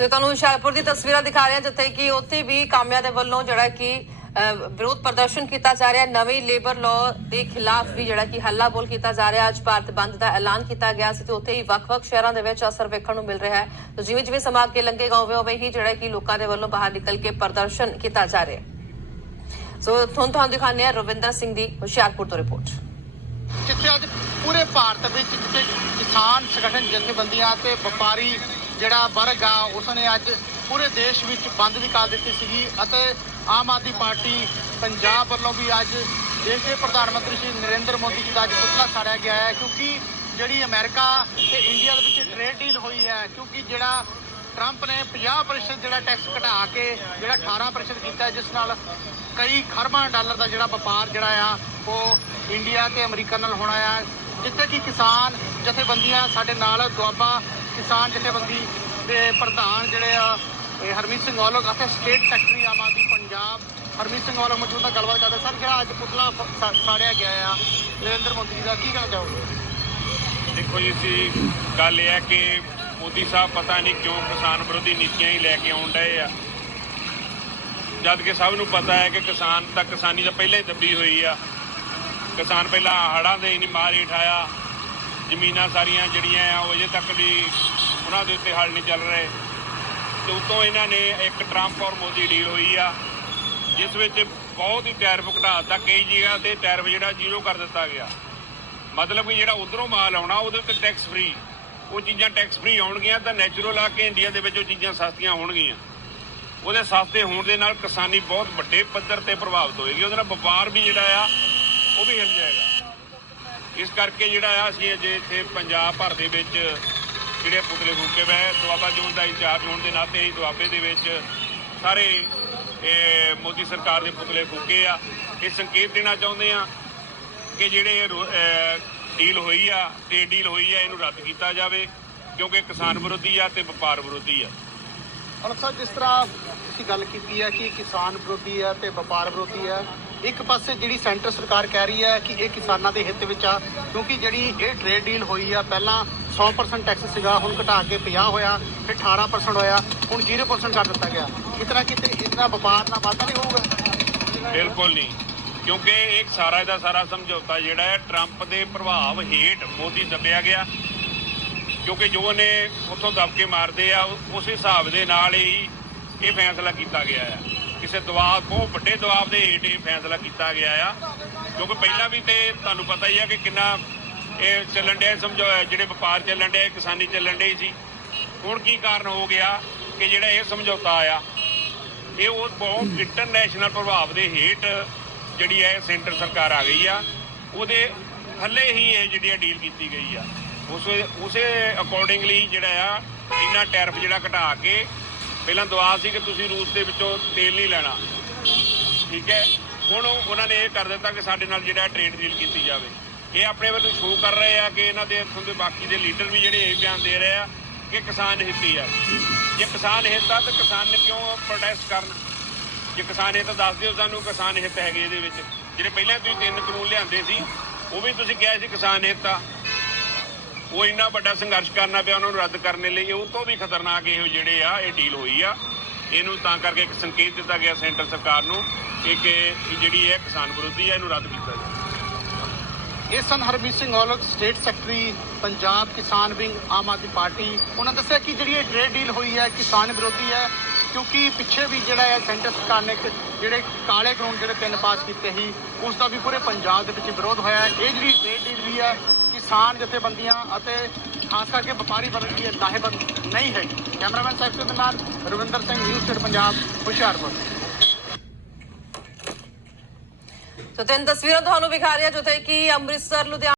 ਸੋ ਤੁਹਾਨੂੰ ਹੁਸ਼ਿਆਰਪੁਰ ਦੀ ਤਸਵੀਰਾਂ ਦਿਖਾ ਰਹੇ ਹਾਂ, ਜਿੱਥੇ ਕਿ ਉੱਥੇ ਵੀ ਕਾਮਿਆਂ ਦੇ ਵੱਲੋਂ ਜਿਹੜਾ ਕਿ ਵਿਰੋਧ ਪ੍ਰਦਰਸ਼ਨ ਕੀਤਾ ਜਾ ਰਿਹਾ। ਹੈ ਲੇਬਰ ਲਾਅ ਦੇ ਖਿਲਾਫ ਵੀ ਜਿਹੜਾ ਕਿ ਹੱਲਾ ਬੋਲ ਕੀਤਾ ਜਾ ਰਿਹਾ। ਅੱਜ ਭਾਰਤ ਬੰਦ ਦਾ ਐਲਾਨ ਕੀਤਾ ਗਿਆ ਸੀ ਤੇ ਉੱਥੇ ਹੀ ਵੱਖ-ਵੱਖ ਸ਼ਹਿਰਾਂ ਦੇ ਵਿੱਚ ਅਸਰ ਵੇਖਣ ਨੂੰ ਮਿਲ ਰਿਹਾ ਹੈ। ਤੇ ਜਿਵੇਂ ਜਿਵੇਂ ਸਮਾਂ ਅੱਗੇ ਲੰਘੇਗਾ ਉਵੇਂ ਉਵੇਂ ਹੀ ਜਿਹੜਾ ਕਿ ਲੋਕਾਂ ਦੇ ਵੱਲੋਂ ਬਾਹਰ ਨਿਕਲ ਕੇ ਪ੍ਰਦਰਸ਼ਨ ਕੀਤਾ ਜਾ ਰਿਹਾ ਸੋ ਤੁਹਾਨੂੰ ਤੁਹਾਨੂੰ ਦਿਖਾਉਂਦੇ ਹਾਂ ਰਵਿੰਦਰ ਸਿੰਘ ਦੀ ਹੁਸ਼ਿਆਰਪੁਰ ਤੋਂ ਰਿਪੋਰਟ। ਜਿੱਥੇ ਅੱਜ ਪੂਰੇ ਭਾਰਤ ਵਿੱਚ ਜਿੱਥੇ ਕਿਸਾਨ ਸੰਗਠਨ ਜਥੇਬੰਦੀਆਂ ਤੇ ਵਪਾਰੀ ਜਿਹੜਾ ਵਰਗ ਆ, ਉਸਨੇ ਅੱਜ ਪੂਰੇ ਦੇਸ਼ ਵਿੱਚ ਬੰਦ ਦੀ ਕਾਲ ਦਿੱਤੀ ਸੀਗੀ ਅਤੇ ਆਮ ਆਦਮੀ ਪਾਰਟੀ ਪੰਜਾਬ ਵੱਲੋਂ ਵੀ ਅੱਜ ਦੇਸ਼ ਦੇ ਪ੍ਰਧਾਨ ਮੰਤਰੀ ਸ਼੍ਰੀ ਨਰਿੰਦਰ ਮੋਦੀ ਜੀ ਦਾ ਅੱਜ ਪੁਤਲਾ ਸਾੜਿਆ ਗਿਆ ਹੈ, ਕਿਉਂਕਿ ਜਿਹੜੀ ਅਮਰੀਕਾ ਤੇ ਇੰਡੀਆ ਦੇ ਵਿੱਚ ਟ੍ਰੇਡ ਡੀਲ ਹੋਈ ਹੈ, ਕਿਉਂਕਿ ਜਿਹੜਾ ਟਰੰਪ ਨੇ 50% ਜਿਹੜਾ ਟੈਕਸ ਘਟਾ ਕੇ ਜਿਹੜਾ 18% ਕੀਤਾ ਜਿਸ ਨਾਲ ਕਈ ਖਰਬਾਂ ਡਾਲਰ ਦਾ ਜਿਹੜਾ ਵਪਾਰ ਜਿਹੜਾ ਆ, ਉਹ ਇੰਡੀਆ ਤੇ ਅਮਰੀਕਾ ਨਾਲ ਹੋਣਾ ਆ, ਜਿੱਥੇ ਕਿ ਕਿਸਾਨ ਜਥੇਬੰਦੀਆਂ ਸਾਡੇ ਨਾਲ ਦੁਆਬਾ ਕਿਸਾਨ ਜਥੇਬੰਦੀ ਦੇ ਪ੍ਰਧਾਨ ਜਿਹੜੇ ਆ ਹਰਮੀਤ ਸਿੰਘ ਔਲਖ ਅਤੇ ਸਟੇਟ ਸੈਕਟਰੀ ਆਮ ਆਦਮੀ ਪੰਜਾਬ। ਹਰਮੀਤ ਸਿੰਘ ਔਲਖ ਮੌਜੂਦ ਨਾਲ ਗੱਲਬਾਤ ਕਰਦੇ ਸਰ, ਜਿਹੜਾ ਅੱਜ ਪੁਤਲਾ ਸਾੜਿਆ ਗਿਆ ਆ, ਨਰਿੰਦਰ ਮੋਦੀ ਜੀ ਦਾ ਕੀ ਕਹਿਣਾ ਚਾਹੋਗੇ? ਦੇਖੋ ਜੀ ਸੀ ਗੱਲ ਇਹ ਹੈ ਕਿ ਮੋਦੀ ਸਾਹਿਬ ਪਤਾ ਨਹੀਂ ਕਿਉਂ ਕਿਸਾਨ ਵਿਰੋਧੀ ਨੀਤੀਆਂ ਹੀ ਲੈ ਕੇ ਆਉਣ ਡਏ ਆ। ਜਦ ਕਿ ਸਭ ਨੂੰ ਪਤਾ ਹੈ ਕਿ ਕਿਸਾਨ, ਤਾਂ ਕਿਸਾਨੀ ਦਾ ਪਹਿਲਾਂ ਹੀ ਦੱਬੀ ਹੋਈ ਆ। ਕਿਸਾਨ ਪਹਿਲਾਂ ਹੜਾਂ ਦੇ ਨਹੀਂ ਮਾਰੀ ਠਾਇਆ ਜ਼ਮੀਨਾਂ ਸਾਰੀਆਂ ਜਿਹੜੀਆਂ ਆ, ਉਹ ਅਜੇ ਤੱਕ ਵੀ ਉਹਨਾਂ ਦੇ ਉੱਤੇ ਹੱਲ ਨਹੀਂ ਚੱਲ ਰਹੇ। ਤੇ ਉਤੋਂ ਇਹਨਾਂ ਨੇ ਇੱਕ ਟਰੰਪ ਔਰ ਮੋਦੀ ਡੀਲ ਹੋਈ ਆ, ਜਿਸ ਵਿੱਚ ਬਹੁਤ ਹੀ ਤੈਰਫ ਘਟਾ ਦਿੱਤਾ, ਕਈ ਜਗ੍ਹਾ ਤੇ ਟੈਰਿਫ ਜਿਹੜਾ ਜ਼ੀਰੋ ਕਰ ਦਿੱਤਾ ਗਿਆ। ਮਤਲਬ ਕਿ ਜਿਹੜਾ ਉਧਰੋਂ ਮਾਲ ਆਉਣਾ, ਉਹਦੇ ਉੱਤੇ ਟੈਕਸ ਫ੍ਰੀ ਉਹ ਚੀਜ਼ਾਂ ਟੈਕਸ ਫ੍ਰੀ ਆਉਣਗੀਆਂ ਤਾਂ ਨੈਚੁਰਲ ਆ ਕੇ ਇੰਡੀਆ ਦੇ ਵਿੱਚ ਉਹ ਚੀਜ਼ਾਂ ਸਸਤੀਆਂ ਹੋਣਗੀਆਂ। ਉਹਦੇ ਸਸਤੇ ਹੋਣ ਦੇ ਨਾਲ ਕਿਸਾਨੀ ਬਹੁਤ ਵੱਡੇ ਪੱਧਰ ਤੇ ਪ੍ਰਭਾਵਿਤ ਹੋਏਗੀ। ਉਹਦੇ ਨਾਲ ਵਪਾਰ ਵੀ ਜਿਹੜਾ ਆ, ਉਹ ਵੀ ਹਿੱਲ ਜਾਏਗਾ। ਇਸ ਕਰਕੇ ਜਿਹੜਾ ਆ, ਅਸੀਂ ਅਜੇ ਇੱਥੇ ਪੰਜਾਬ ਭਰ ਦੇ ਵਿੱਚ ਜਿਹੜੇ ਪੁਤਲੇ ਫੂਕੇ ਪਏ, ਦੁਆਬਾ ਜ਼ੋਨ ਦਾ ਇੰਚਾਰਜ ਹੋਣ ਦੇ ਨਾਤੇ ਅਸੀਂ ਦੁਆਬੇ ਦੇ ਵਿੱਚ ਸਾਰੇ, ਇਹ ਮੋਦੀ ਸਰਕਾਰ ਦੇ ਪੁਤਲੇ ਫੂਕੇ ਆ। ਇਹ ਸੰਕੇਤ ਦੇਣਾ ਚਾਹੁੰਦੇ ਆ ਕਿ ਜਿਹੜੇ ਡੀਲ ਹੋਈ ਆ ਤੇ ਡੀਲ ਹੋਈ ਆ, ਇਹਨੂੰ ਰੱਦ ਕੀਤਾ ਜਾਵੇ, ਕਿਉਂਕਿ ਕਿਸਾਨ ਵਿਰੋਧੀ ਆ ਤੇ ਵਪਾਰ ਵਿਰੋਧੀ ਆ। ਔਰ ਸਰ ਜਿਸ ਤਰ੍ਹਾਂ ਤੁਸੀਂ ਗੱਲ ਕੀਤੀ ਹੈ ਕਿ ਕਿਸਾਨ ਵਿਰੋਧੀ ਹੈ ਤੇ ਵਪਾਰ ਵਿਰੋਧੀ ਹੈ ਇੱਕ ਪਾਸੇ ਜਿਹੜੀ ਸੈਂਟਰ ਸਰਕਾਰ ਕਹਿ ਰਹੀ ਹੈ ਕਿ ਇਹ ਕਿਸਾਨਾਂ ਦੇ ਹਿੱਤ ਵਿੱਚ ਆ, ਕਿਉਂਕਿ ਜਿਹੜੀ ਇਹ ਟ੍ਰੇਡ ਡੀਲ ਹੋਈ ਆ, ਪਹਿਲਾਂ 100% ਟੈਕਸ ਸੀਗਾ, ਹੁਣ ਘਟਾ ਕੇ 50 ਹੋਇਆ, ਫਿਰ 18% ਹੋਇਆ, ਹੁਣ 0% ਕਰ ਦਿੱਤਾ ਗਿਆ। ਕਿਤਨਾ ਕਿਤੇ ਇਤਨਾ ਵਪਾਰ ਨਾਲ ਵਾਧਾ ਨਹੀਂ ਹੋਊਗਾ? ਬਿਲਕੁਲ ਨਹੀਂ। ਕਿਉਂਕਿ ਇਹ ਸਾਰਾ ਦਾ ਸਾਰਾ ਸਮਝੌਤਾ ਜਿਹੜਾ ਹੈ ਟਰੰਪ ਦੇ ਪ੍ਰਭਾਵ ਹੇਠ ਮੋਦੀ ਦੱਬਿਆ ਗਿਆ। ਕਿਉਂਕਿ ਜੋ ਉਹਨੇ ਉੱਥੋਂ ਦਬ ਕੇ ਮਾਰਦੇ ਆ, ਉਸ ਹਿਸਾਬ ਦੇ ਨਾਲ ਹੀ ਇਹ ਫੈਸਲਾ ਕੀਤਾ ਗਿਆ ਆ ਕਿਸੇ ਦਬਾਅ ਬਹੁਤ ਵੱਡੇ ਦਬਾਅ ਦੇ ਹੇਠ ਇਹ ਫੈਸਲਾ ਕੀਤਾ ਗਿਆ ਆ। ਕਿਉਂਕਿ ਪਹਿਲਾਂ ਵੀ ਤੇ ਤੁਹਾਨੂੰ ਪਤਾ ਹੀ ਆ ਕਿ ਕਿੰਨਾ ਇਹ ਚੱਲਣ ਡਿਆ, ਸਮਝੋ, ਜਿਹੜੇ ਵਪਾਰ ਚੱਲਣ ਡਿਆ ਕਿਸਾਨੀ ਚੱਲਣ ਡਈ ਸੀ। ਹੁਣ ਕੀ ਕਾਰਨ ਹੋ ਗਿਆ ਕਿ ਜਿਹੜਾ ਇਹ ਸਮਝੌਤਾ ਆਇਆ ਇਹ ਉਹ ਬਹੁਤ ਇੰਟਰਨੈਸ਼ਨਲ ਪ੍ਰਭਾਵ ਦੇ ਹੇਠ ਜਿਹੜੀ ਹੈ, ਸੈਂਟਰ ਸਰਕਾਰ ਆ ਗਈ ਆ। ਉਹਦੇ ਥੱਲੇ ਹੀ ਇਹ ਜਿਹੜੀ ਡੀਲ ਕੀਤੀ ਗਈ ਆ। ਉਸ ਉਸੇ ਅਕੋਰਡਿੰਗਲੀ ਜਿਹੜਾ ਆ, ਇੰਨਾ ਟੈਰਫ ਜਿਹੜਾ ਘਟਾ ਕੇ ਪਹਿਲਾਂ ਦਵਾ ਸੀ ਕਿ ਤੁਸੀਂ ਰੂਸ ਦੇ ਵਿੱਚੋਂ ਤੇਲ ਨਹੀਂ ਲੈਣਾ। ਠੀਕ ਹੈ? ਹੁਣ ਉਹਨਾਂ ਨੇ ਇਹ ਕਰ ਦਿੱਤਾ ਕਿ ਸਾਡੇ ਨਾਲ ਜਿਹੜਾ ਟ੍ਰੇਡ ਡੀਲ ਕੀਤੀ ਜਾਵੇ। ਇਹ ਆਪਣੇ ਵੱਲੋਂ ਸ਼ੋਅ ਕਰ ਰਹੇ ਆ ਕਿ ਇਹਨਾਂ ਦੇ ਇੱਥੋਂ ਦੇ ਬਾਕੀ ਦੇ ਲੀਡਰ ਵੀ ਜਿਹੜੇ ਇਹ ਬਿਆਨ ਦੇ ਰਹੇ ਆ ਕਿ ਕਿਸਾਨ ਹਿੱਤੀ ਆ। ਜੇ ਕਿਸਾਨ ਹਿੱਤ ਆ ਤਾਂ ਕਿਸਾਨ ਨੇ ਕਿਉਂ ਪ੍ਰੋਟੈਸਟ ਕਰਨ? ਜੇ ਕਿਸਾਨ ਹਿੱਤ ਦੱਸ ਦਿਓ ਸਾਨੂੰ ਕਿਸਾਨ ਹਿੱਤ ਹੈਗੇ ਇਹਦੇ ਵਿੱਚ। ਜਿਹੜੇ ਪਹਿਲਾਂ ਤੁਸੀਂ ਤਿੰਨ ਕਾਨੂੰਨ ਲਿਆਂਦੇ ਸੀ, ਉਹ ਵੀ ਤੁਸੀਂ ਕਿਹਾ ਸੀ ਕਿਸਾਨ ਹਿੱਤ ਆ। ਉਹ ਇੰਨਾ ਵੱਡਾ ਸੰਘਰਸ਼ ਕਰਨਾ ਪਿਆ, ਉਹਨਾਂ ਨੂੰ ਰੱਦ ਕਰਨ ਲਈ, ਉਹ ਤੋਂ ਵੀ ਖਤਰਨਾਕ ਇਹੋ ਜਿਹੜੇ ਆ, ਇਹ ਡੀਲ ਹੋਈ ਆ। ਇਹਨੂੰ ਤਾਂ ਕਰਕੇ ਇੱਕ ਸੰਕੇਤ ਦਿੱਤਾ ਗਿਆ ਸੈਂਟਰ ਸਰਕਾਰ ਨੂੰ ਕਿ ਕਿ ਇਹ ਜਿਹੜੀ ਹੈ ਕਿਸਾਨ ਵਿਰੋਧੀ ਹੈ ਇਹਨੂੰ ਰੱਦ ਕੀਤਾ ਜਾਵੇ। ਇਹ ਸਨ Harmeet Singh Aulakh state secretary Punjab Kisan wing, Aam ਆਦਮੀ ਪਾਰਟੀ, ਉਹਨਾਂ ਦੱਸਿਆ ਕਿ ਜਿਹੜੀ ਇਹ ਟ੍ਰੇਡ ਡੀਲ ਹੋਈ ਹੈ ਕਿਸਾਨ ਵਿਰੋਧੀ ਹੈ, ਕਿਉਂਕਿ ਪਿੱਛੇ ਵੀ ਜਿਹੜਾ ਹੈ ਸੈਂਟਰ ਸਰਕਾਰ ਨੇ ਇੱਕ ਜਿਹੜੇ ਕਾਲੇ ਕਾਨੂੰਨ ਜਿਹੜੇ ਤਿੰਨ ਪਾਸ ਕੀਤੇ ਸੀ ਉਸ ਦਾ ਵੀ ਪੂਰੇ ਪੰਜਾਬ ਦੇ ਵਿੱਚ ਵਿਰੋਧ ਹੋਇਆ ਹੈ। ਇਹ ਜਿਹੜੀ ਟ੍ਰੇਡ ਡੀਲ ਵੀ ਹੈ ਕਿਸਾਨ ਜਥੇਬੰਦੀਆਂ ਅਤੇ ਖਾਸ ਕਰਕੇ ਵਪਾਰੀ ਵਰਗ ਦੀ ਲਾਹੇਵੰਦ ਨਹੀਂ ਹੈ ਕੈਮਰਾਮੈਨ ਸਾਹਿਬ ਦੇ ਨਾਲ Ravinder Singh, news state Punjab, Hoshiarpur. So ਤਿੰਨ ਤਸਵੀਰਾਂ ਤੁਹਾਨੂੰ ਵਿਖਾ ਰਿਹਾ, ਜਿੱਥੇ ਕਿ ਅੰਮ੍ਰਿਤਸਰ, ਲੁਧਿਆਣਾ